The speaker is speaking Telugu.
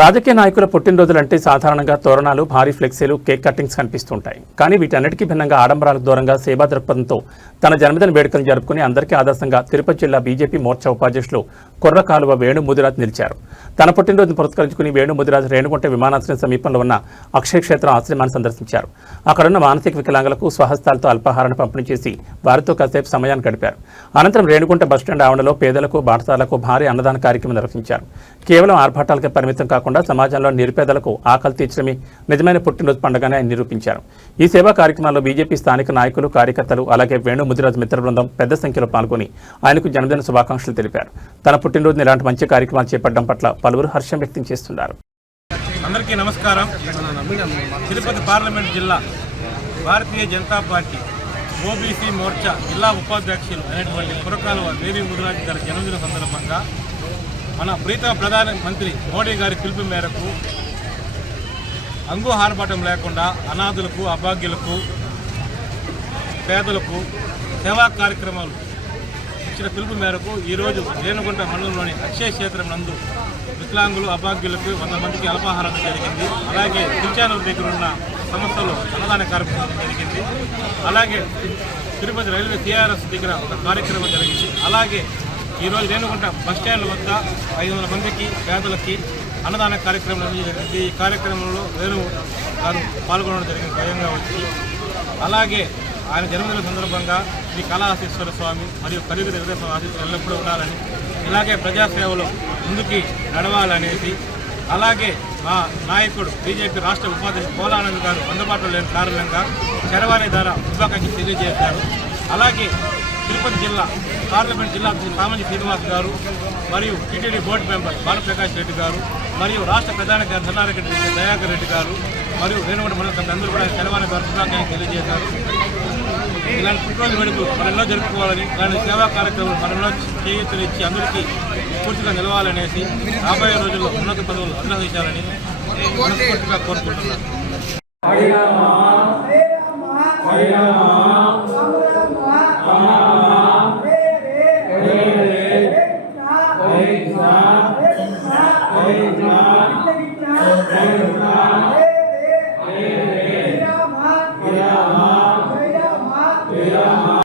రాజకీయ నాయకుల పుట్టినరోజులంటే సాధారణంగా తోరణాలు, భారీ ఫ్లెక్సీలు, కేక్ కట్టింగ్స్ కనిపిస్తుంటాయి. కానీ వీటన్నిటికీ భిన్నంగా ఆడంబరాలకు దూరంగా సేవా దృక్పథంతో తన జన్మదిన వేడుకలు జరుపుకుని అందరికీ ఆదర్శంగా తిరుపతి జిల్లా బీజేపీ మోర్చా ఉపాధ్యక్షులు కుర్రకాలువ వేణు ముదిరాజ్ నిలిచారు. తన పుట్టినరోజును పురస్కరించుకుని వేణు ముదిరాజ్ రేణుగుంట విమానాశ్రయం సమీపంలో ఉన్న అక్షయ క్షేత్రం ఆశ్రమాన్ని సందర్శించారు. అక్కడున్న మానసిక వికలాంగులకు స్వహస్తాలతో అల్పాహారాన్ని పంపిణీ చేసి వారితో కాసేపు సమయాన్ని గడిపారు. అనంతరం రేణుగుంట బస్టాండ్ ఆవరణలో పేదలకు, బాటసార్లకు భారీ అన్నదాన కార్యక్రమం నిర్వహించారు. కేవలం ఆర్భాటాలకే పరిమితం కాకుండా సమాజంలో నిరుపేదలకు ఆకలి తీర్చడమే నిజమైన పుట్టినరోజు పండుగని ఆయన నిరూపించారు. ఈ సేవా కార్యక్రమాల్లో బీజేపీ స్థానిక నాయకులు, కార్యకర్తలు, అలాగే వేణు ముదిరాజ్ మిత్ర బృందం పెద్ద సంఖ్యలో పాల్గొని ఆయనకు జన్మదిన శుభాకాంక్షలు తెలిపారు. తన పుట్టినరోజున ఇలాంటి మంచి కార్యక్రమాలు చేపట్టడం పట్ల పలువురు హర్షం వ్యక్తం చేస్తున్నారు. అందరికీ నమస్కారం. తిరుపతి పార్లమెంట్ జిల్లా భారతీయ జనతా పార్టీ ఓబీసీ మోర్చా జిల్లా ఉపాధ్యక్షులు అయినటువంటి కుర్రకాలువ వేణు ముదిరాజ్ గారి జన్మదిన సందర్భంగా మన ప్రీతమ ప్రధానమంత్రి మోడీ గారి పిలుపు మేరకు అంగుహార్భాటం లేకుండా అనాథులకు, అభాగ్యులకు, పేదలకు సేవా కార్యక్రమాలు ఇచ్చిన పిలుపు మేరకు ఈరోజు రేణుగుంట మండలంలోని అక్షయ క్షేత్రం నందు వికలాంగులు, అభాగ్యులకు 100 మందికి అల్పాహారం జరిగింది. అలాగే తిరుచానూరు దగ్గర ఉన్న సంస్థలో అన్నదాన కార్యక్రమం జరిగింది. అలాగే తిరుపతి రైల్వే టీఆర్ఎస్ దగ్గర ఒక కార్యక్రమం జరిగింది. అలాగే ఈరోజు రేణుగుంట బస్టాండ్ వద్ద 500 మందికి పేదలకి అన్నదాన కార్యక్రమం జరిగింది. ఈ కార్యక్రమంలో వేణు గారు పాల్గొనడం జరిగింది స్వయంగా వచ్చి. అలాగే ఆయన జన్మదిన సందర్భంగా శ్రీ కాళహస్తీశ్వర స్వామి మరియు కలిగిరి వెంకటేశ్వర ఆశీస్సులు ఎల్లప్పుడూ ఉండాలని, ఇలాగే ప్రజాసేవలో ముందుకి నడవాలనేసి, అలాగే మా నాయకుడు బీజేపీ రాష్ట్ర ఉపాధ్యక్షుడు పోలానంద్ గారు అందుబాటులో లేని కారణంగా చరవాణి ద్వారా శుభాకాంక్షలు తెలియజేశారు. అలాగే తిరుపతి జిల్లా పార్లమెంట్ జిల్లా సామాన్య శ్రీనివాస్ గారు మరియు టీటీడీ బోర్డు మెంబర్ బాలప్రకాష్ రెడ్డి గారు మరియు రాష్ట్ర ప్రధాన సన్నారెడ్డి దయాకర్ రెడ్డి గారు మరియు రేణుగుంట మండలం అందరూ కూడా చరవాణి గారు శుభాకాంక్షలు తెలియజేశారు. ఇలాంటి పుట్టినరోజు వేడుకలు మనలో జరుపుకోవాలని, ఇలాంటి సేవా కార్యక్రమాలు మనలో చేయూతలు ఇచ్చి అందరికీ పూర్తిగా నిలవాలనేసి, రాబోయే రోజుల్లో ఉన్నత పదవులు అధిరోహించాలని మనస్ఫూర్తిగా కోరుకుంటున్నాను. Hey,